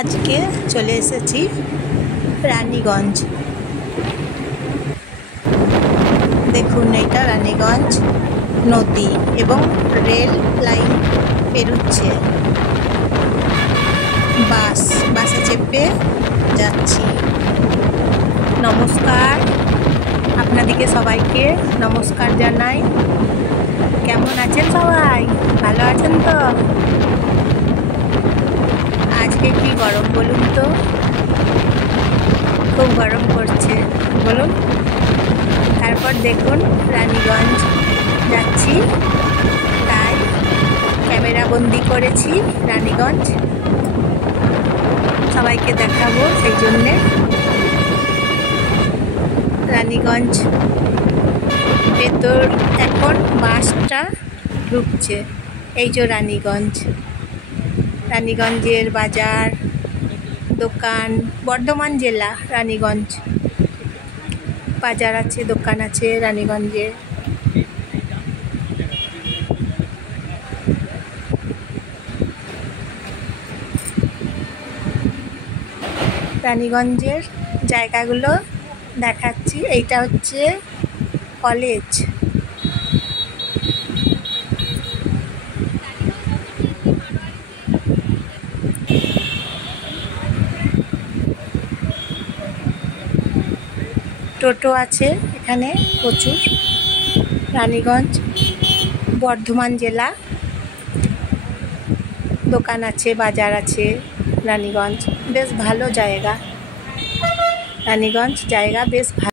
আজকে চলে এসেছি রানীগঞ্জ। দেখুন, এটা রানীগঞ্জ নদী এবং রেল লাইন পেরুচ্ছে। বাসে চেপে যাচ্ছি। নমস্কার, আপনাদেরকে সবাইকে নমস্কার জানাই। কেমন আছেন সবাই? ভালো আছেন তো? আজকে কি গরম বলুন তো, খুব গরম করছে বলুন। তারপর দেখুন রানীগঞ্জ যাচ্ছি, তাই ক্যামেরা বন্দি করেছি রানীগঞ্জ, সবাইকে দেখাবো সেই জন্যে। রানীগঞ্জ ভেতর এখন বাসটা ঢুকছে। এই যে রানীগঞ্জের বাজার, দোকান, বর্ধমান জেলা রানীগঞ্জ। বাজার আছে, দোকান আছে রানীগঞ্জে। রানীগঞ্জের জায়গাগুলো দেখাচ্ছি। এইটা হচ্ছে কলেজ। টোটো আছে এখানে প্রচুর। রানীগঞ্জ বর্ধমান জেলা, দোকান আছে, বাজার আছে। রানীগঞ্জ বেশ ভালো জায়গা। রানীগঞ্জ জায়গা বেশ ভালো।